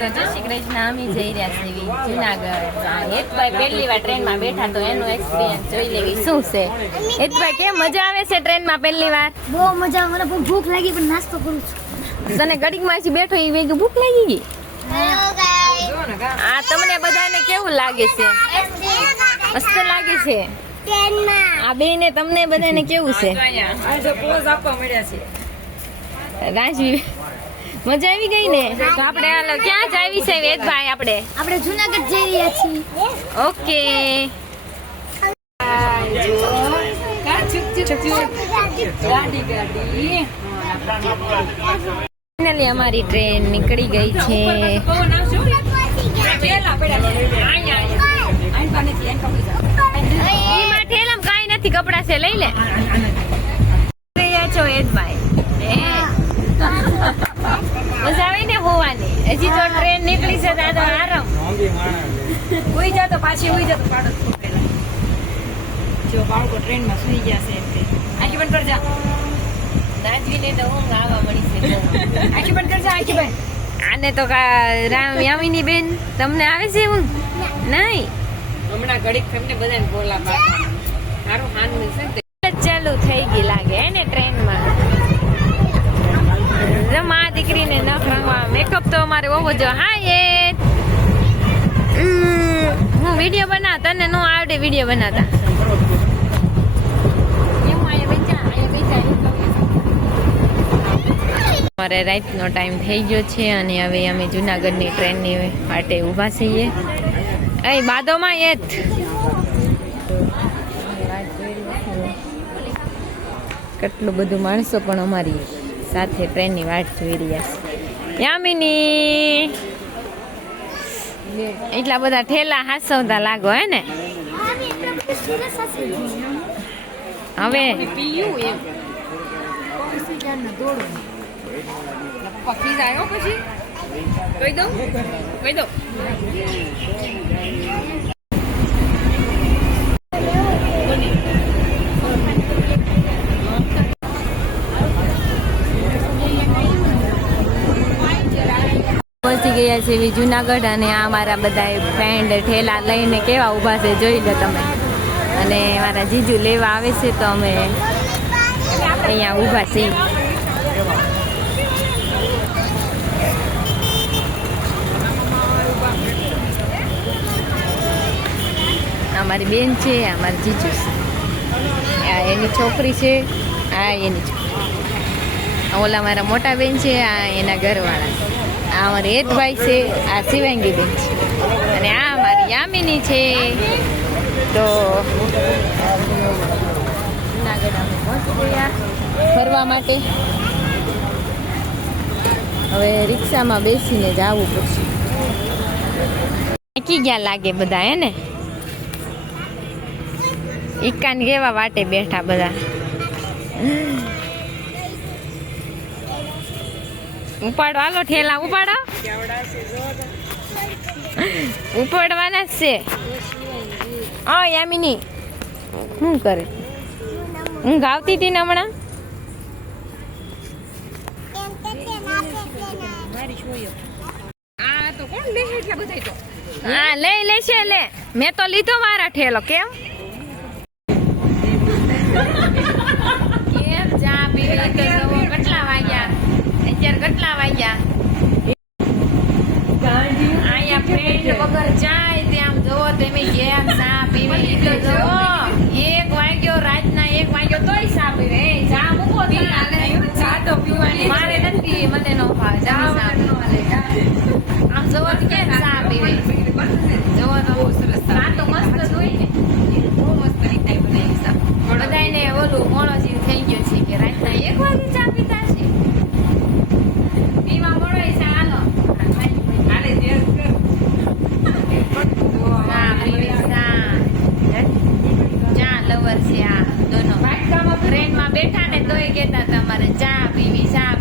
તો જય શ્રી કૃષ્ણ. અમે જઈ રહ્યા છીએ જુનાગઢ. હેતભાઈ પહેલી વાર ટ્રેનમાં બેઠા તો એનો એક્સપિરિયન્સ જોઈ લેવી શું છે. હેતભાઈ કેમ મજા આવે છે ટ્રેનમાં પહેલી વાર? બહુ મજા. મને બહુ ભૂખ લાગી પણ નાસ્તો કરું છું. તને ઘડીકમાં બેઠો એ વેગ ભૂખ લાગી ગઈ? આ તમને બધાને કેવું લાગે છે? મસ્ત લાગે છે. આ બેને તમને બધાને કેવું છે? રાજવી મજા આવી ગઈ ને? તો આપણે હાલો ક્યાં જ આવી છે વેદભાઈ? આપણે જુનાગઢ જઈ રહ્યા છીએ. ઓકે. ફાઇનલી અમારી ટ્રેન નીકળી ગઈ છે. એમાં ઠેલામ કાંઈ નથી, કપડા છે લઈ લે. રહ્યા છો વેદભાઈ? મજા આવે ને હોવાની? હજી તો ટ્રેન નીકળી છે તો આરામ. ઉઈ જતો પાછી ઉઈ જતો પાડો જો બાળકો ટ્રેનમાં સુઈ ગયા છે એટલે આખી બંધ કરજા. નાચવીને તો ઊંઘ આવવા મળી છે. આખી બંધ કરજા આખી બંધ. આને તો યામિની બેન તમને આવે છે ઊંઘ? નહીં. હમણાં ઘડીક તમને બધાને બોલા મારું હાન છે ચાલુ થઈ ગઈ લાગે હે ને ટ્રેનમાં. મા દીકરીને નખ રંગવા મેકઅપ તો અમારે બહુ જો. હા એ હું વિડીયો બનાવ, તને નો આવડે વિડીયો બનાવતા. અમારે રાતનો ટાઈમ થઈ ગયો છે અને હવે અમે જુનાગઢની ટ્રેનની માટે ઊભા છીએ. અહીં બાદોમાં એ કેટલું બધું માણસો પણ અમારી સાથે ટ્રેનની વાટ જોઈ રહ્યા છે. યામિની એટલા બધા ઠેલા હાસવતા લાગો હે ને? હવે પીયું એમ પકી જાય પછી કહી દઉં પહોંચી ગયા છે જુનાગઢ અને આ મારા બધા ફ્રેન્ડ ઠેલા લઈને કેવા ઊભા છે જોઈ લો તમે. અને મારા જીજુ લેવા આવે છે તો અમે અહીંયા ઊભા છીએ. અમારી બેન છે, આ મારા જીજુ છે, આ એની છોકરી છે, આ એની છોકરી, ઓલા મારા મોટા બેન છે, આ એના ઘરવાળા, આ અમારી હેતભાઈ છે, આ શિવાંગી બેન છે અને આ અમારી યામિની છે. તો જુનાગઢ અમે પહોંચી ગયા ફરવા માટે. હવે રિક્ષામાં બેસીને જવું પડશે. થાકી ગયા લાગે બધા હે ને? ઈકાન કેવા વાટે બેઠા બધા. ઉપાડો હાલો ઠેલા ઉપાડો. ઉપાડવાના જ છે. હા યામિની શું કરે? હું ગાવતી હતી ને હમણાં. હા લઈ લેશે લે. મેં તો લીધો મારા ઠેલો. કેમ કેમ ચા પીવી તો જવો કેટલા વાગ્યા? અત્યારે કેટલા વાગ્યા? અહીંયા ફ્રેન્ડ વગર જાય ત્યાં જવો તમે કેમ ચા પીવી તો જવો. 1 વાગ્યો રાતના 1 વાગ્યો તોય ચા પીવે. ચા મૂકો ચા તો પીવાની મારે નથી, મને નો ભાવે ચા. આમ જવો તો કેમ ચા પીવે? જવો તો ચા તો મસ્ત જ હોય ને. બહુ મસ્ત રીતે બનાવી ચા. બધાને ઓલું મોડો જીવ થઈ ગયો છે કે રાતના 1 વાગે ચા પીતા છે. પીવા મળે છે. હાલો હાલે ચા લવર છે આ દોનો. ટ્રેનમાં બેઠા ને તોય કેતા તમારે ચા પીવી ચા